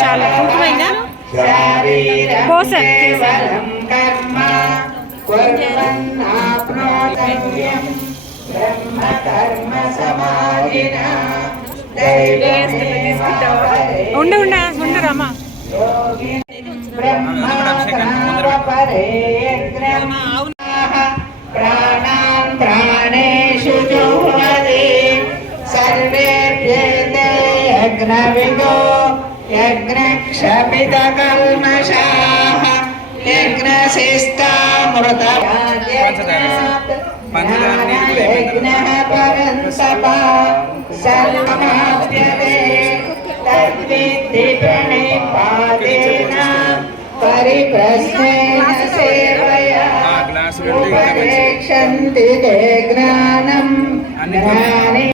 చాలా కుంకుమైందా పోసర్ ఉండు ఉండ ఉండు రామా అవును यज्ञविदो यज्ञक्षपितकल्मषाः यज्ञशिष्टामृतयज्ञः परन्तपा सर्वमाप्यते तद्विद्धि प्रणिपातेन परिप्रश्नेन सेवया। उपदेक्षन्ति ते ज्ञानम् ज्ञानिरो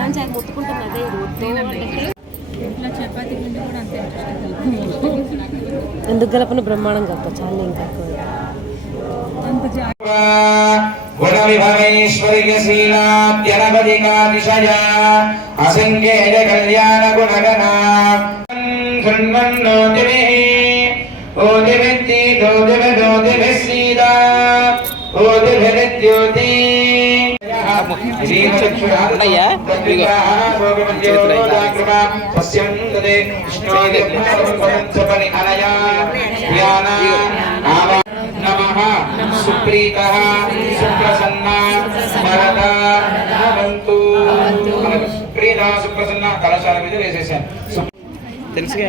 నుంచి ఆయన ముట్టుకుంటుంది అదే ఇది. వద్దు ఎందుకు గలపను బ్రహ్మాండం కలుపు. చాలా ఇంకా అసంఖ్యేయ కళ్యాణ గుణగణ ఉన్నాయా? సుప్రీత సుప్రసన్న భరత భవంతు సుప్రీత సుప్రసన్న కళాశాల మీద వేసేసాను తెలుసుగా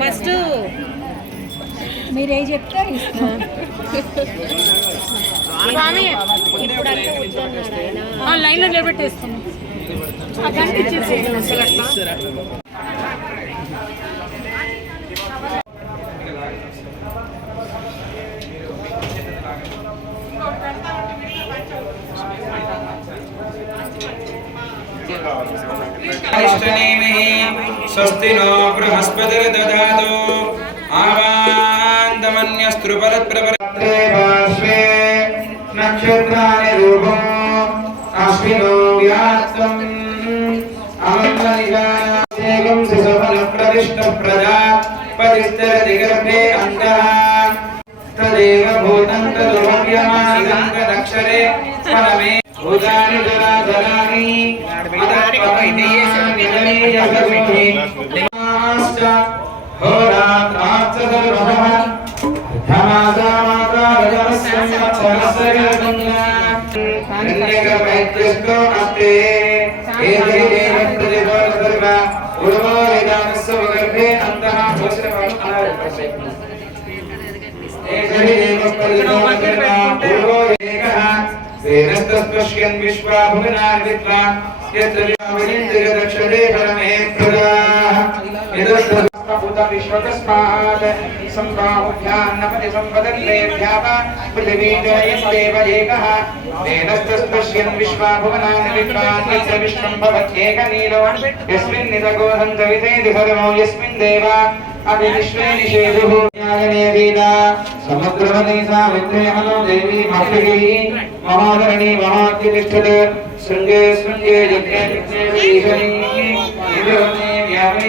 ఫస్ట్ మీరే చెప్తారు? స్వామి లైన్లో నిలబెట్టేస్తాం ఆ గంట ఇచ్చేసి నక్షత్రాణి రూపం అశ్వినో వ్యాత్తం అమంతనిజానేకం శిశుఫల ప్రవిష్ట ప్రజా పరిస్తరతి గర్భే అంతః తదేవ భూతం తదుభవ్యమానిదం తదక్షరే పరమే భూతాని జరాధరాని ేనస్తస్పశ్యన్ విశ్వాభువనాన్ విద్వా యత్ర कृष्णो नस्ते एतदेव प्रदेवो सर्व उर्वो वेदानस्य गर्भे अन्तः भोषणं एतदेव प्रदेवो सर्व उर्वो एकः वेदस्तस्पश्यन् विश्वा भुवना विद्वा यत्र व्यावलिं जगदक्षरे परमे प्रदाः निरुष्टस्मात् सम्बाहुभ्यां नमति सम्पदन्नेभ्याः पृथिवीजयस्तेव एकः तेनस्तस्पश्यन् विश्वा भुवनानि विद्वान् यत्र विश्वं भवत्येकनीलो यस्मिन् नितगोधं कवितेति सर्वो यस्मिन् देवा अपि विश्वे निषेधुः यागनेवीना समुद्रवने सा विद्मेहनो देवी महर्गी महाधरणी महाद्युतिष्ठत् शृङ्गे शृङ्गे यज्ञे यज्ञे ईशनी व्यामे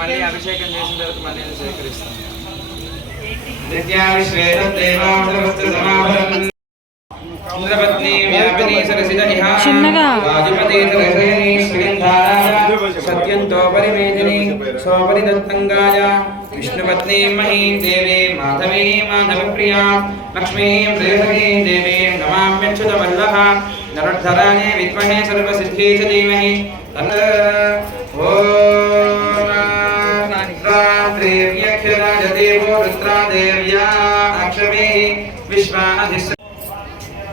మళ్ళీ అభిషేకం చేసిన తర్వాత మళ్ళీ స్వీకరిస్తాం నిత్యా విశ్వేతం దేవామృతవస్తు సమాభరం ఇంద్రపత్ని వ్యాపిని సరసిద ఇహ చిన్నగా. రాజపతి సరసిని శ్రీగంధారాయ సత్యంతో పరిమేదిని సోపరి దత్తంగాయ విష్ణుపత్ని మహీం దేవీ మాధవీ మాధవప్రియా లక్ష్మీం ప్రేసకీం దేవీం నమామ్యచ్యుత వల్లభ నరోద్ధరాణే విద్మహే సర్వసిద్ధి చ ధీమహి తన్న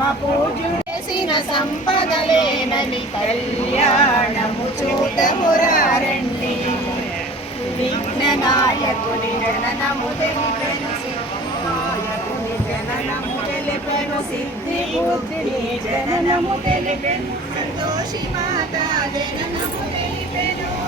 పూజుడేసిన సంపదలేనని కళ్యాణము చూడమురారండి. విఘ్ననాయకుని జననము తెలిపెను నాయకుని జననము తెలిపెను సిద్ధి బుద్ధి జననము తెలిపెను. సంతోషి మాత జననము తెలిపెను.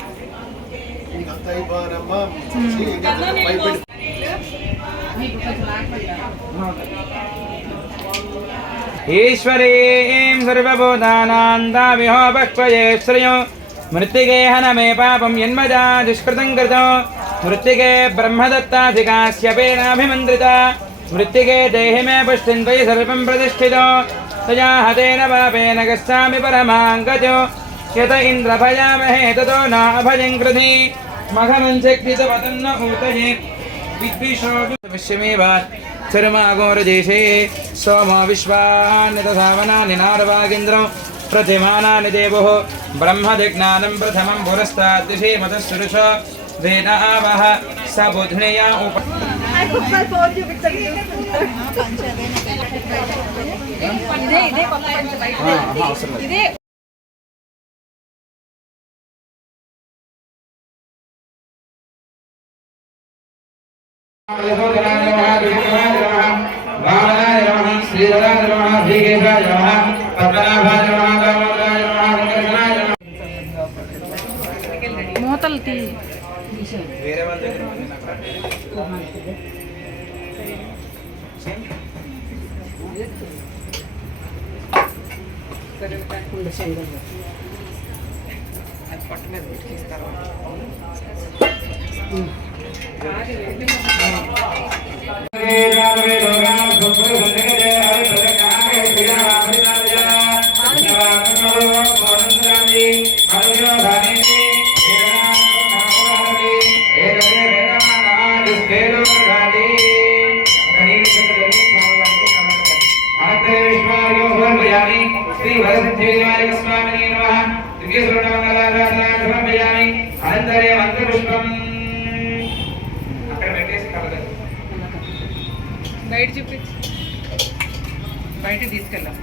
ईश्वरीं सर्वभूतानान्दामिहो भक्वये श्रियो। मृत्तिगेह न मे पापं यन्मजा दुष्कृतं कृतो। मृत्तिगे ब्रह्मदत्ताधिकास्यपेनाभिमन्त्रिता मृत्तिके देहि मे पुष्टिं त्वयि सर्वं प्रतिष्ठितो। तया हतेन पापेन गच्छामि परमाङ्गजो। यत इन्द्रभयामहे ततो नाभयं कृधि శక్తితవతన్న ఊతయే విద్విషో విశ్వమేవ చర్మాగోరదేశే సోమో విశ్వాన్యతధావనాని నారవాగేంద్రం ప్రతిమానాని దేవో బ్రహ్మదిజ్ఞానం ప్రథమం పురస్తాద్దిశే మతస్సురుష వేదావహ స బుధ్నియా ఉప ఇదే ఇదే వామనాయ నమః శ్రీధరాయ నమః శ్రీకేశాయ పద్మనాభాయ వెంకటేశాయ మూతలు తీ వేరే వాళ్ళ దగ్గర ఉంది నాకు. శ్రీ వరసిద్ధివినాయక స్వామిని నమః. దివ్య సమర్పయామి అనంతరే మంత్రపుష్పం. బయట చూపించు. బయట తీసుకెళ్ళాం